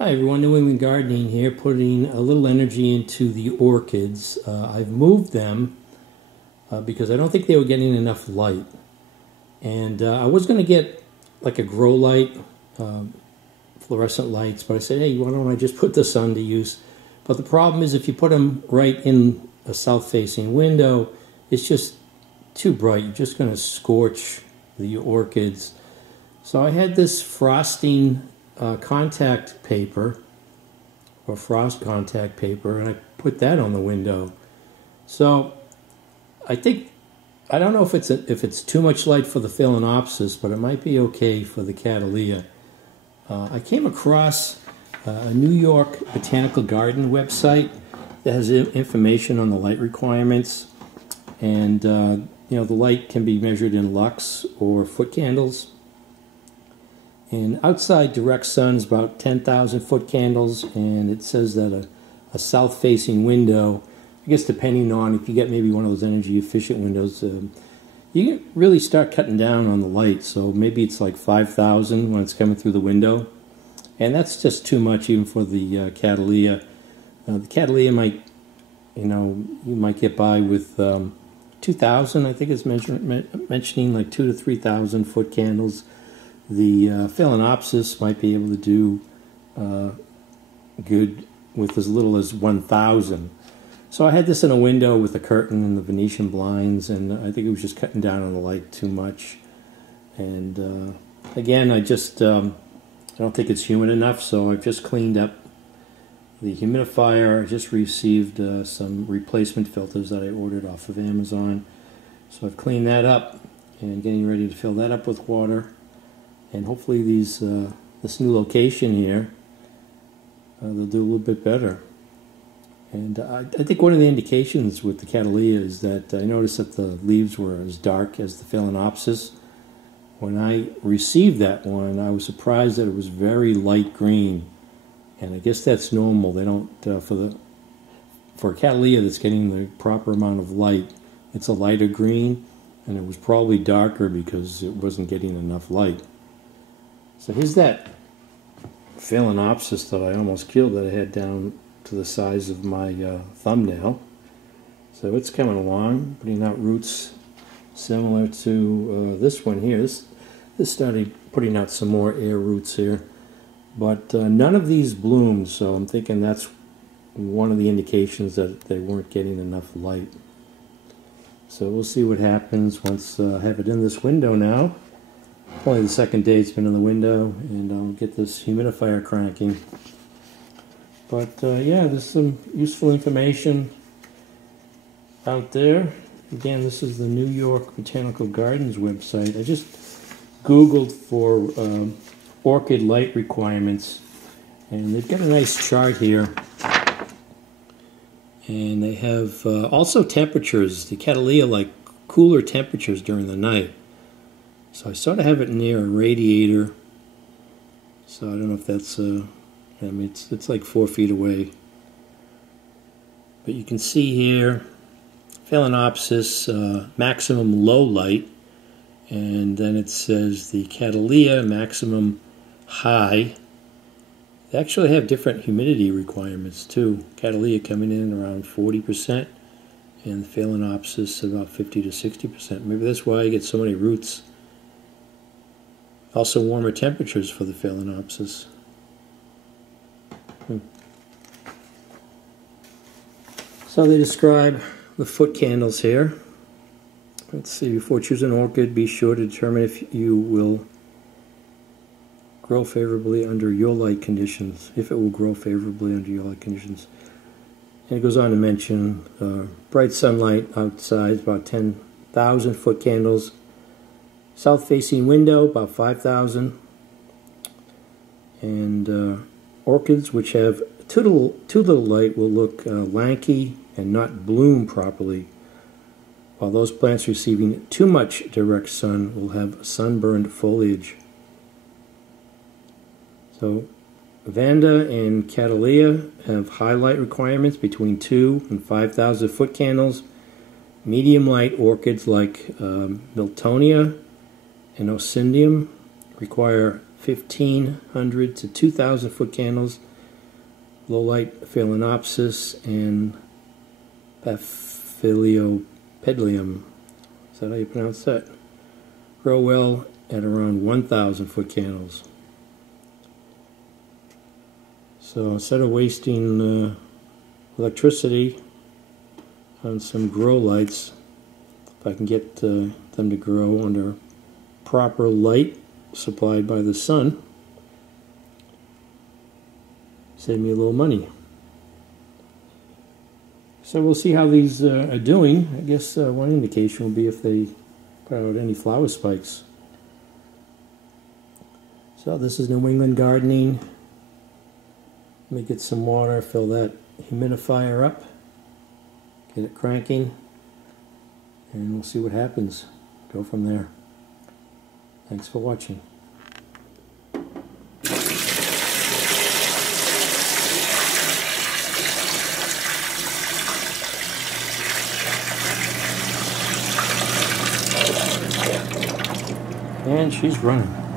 Hi everyone, New England Gardening here, putting a little energy into the orchids. I've moved them because I don't think they were getting enough light. And I was going to get like a grow light, fluorescent lights, but I said, hey, why don't I just put the sun to use? But the problem is if you put them right in a south-facing window, it's just too bright. You're just going to scorch the orchids. So I had this frosting contact paper, or frost contact paper, and I put that on the window. So I don't know if it's too much light for the Phalaenopsis, but it might be okay for the Cattleya. I came across a New York Botanical Garden website that has information on the light requirements, and the light can be measured in lux or foot candles. And outside direct sun is about 10,000 foot candles, and it says that a south-facing window, I guess depending on if you get maybe one of those energy-efficient windows, you can really start cutting down on the light. So maybe it's like 5,000 when it's coming through the window, and that's just too much even for the Cattleya. The Cattleya might, you might get by with 2,000. I think it's mentioning like 2,000 to 3,000 foot candles. The Phalaenopsis might be able to do good with as little as 1,000. So I had this in a window with a curtain and the Venetian blinds, and I think it was just cutting down on the light too much. And again, I don't think it's humid enough, so I've just cleaned up the humidifier. I just received some replacement filters that I ordered off of Amazon. So I've cleaned that up and getting ready to fill that up with water. And hopefully this new location here, they'll do a little bit better. And I think one of the indications with the Cattleya is that I noticed that the leaves were as dark as the Phalaenopsis. When I received that one, I was surprised that it was very light green. And I guess that's normal. They don't, for a Cattleya that's getting the proper amount of light, it's a lighter green, and it was probably darker because it wasn't getting enough light. So here's that Phalaenopsis that I almost killed that I had down to the size of my thumbnail. So it's coming along, putting out roots similar to this one here. This started putting out some more air roots here. But none of these bloomed, so I'm thinking that's one of the indications that they weren't getting enough light. So we'll see what happens once I have it in this window now. Only the second day it's been in the window, and I'll get this humidifier cranking. But yeah, there's some useful information out there. Again, this is the New York Botanical Gardens website. I just Googled for orchid light requirements, and they've got a nice chart here. And they have also temperatures. The Cattleya like cooler temperatures during the night. So I sort of have it near a radiator. So I don't know if that's, I mean, it's like 4 feet away. But you can see here, Phalaenopsis, maximum low light. And then it says the Cattleya, maximum high. They actually have different humidity requirements too. Cattleya coming in around 40%, and the Phalaenopsis about 50 to 60%. Maybe that's why you get so many roots. Also warmer temperatures for the Phalaenopsis. So they describe the foot candles here. Let's see, before choosing an orchid, be sure to determine if you will grow favorably under your light conditions, if it will grow favorably under your light conditions. And it goes on to mention bright sunlight outside, about 10,000 foot candles. South-facing window, about 5,000. And orchids which have too little light will look lanky and not bloom properly, while those plants receiving too much direct sun will have sunburned foliage. So Vanda and Cattleya have high light requirements between 2 and 5,000 foot candles. Medium light orchids like Miltonia and Oscindium require 1,500 to 2,000 foot candles, low light Phalaenopsis and Papiliopedilum. Is that how you pronounce that? Grow well at around 1,000 foot candles. So instead of wasting electricity on some grow lights, if I can get them to grow under proper light supplied by the sun, save me a little money. So we'll see how these are doing. I guess one indication will be if they put out any flower spikes. So this is New England gardening. Let me get some water, fill that humidifier up, get it cranking, and we'll see what happens. Go from there. Thanks for watching. And she's running.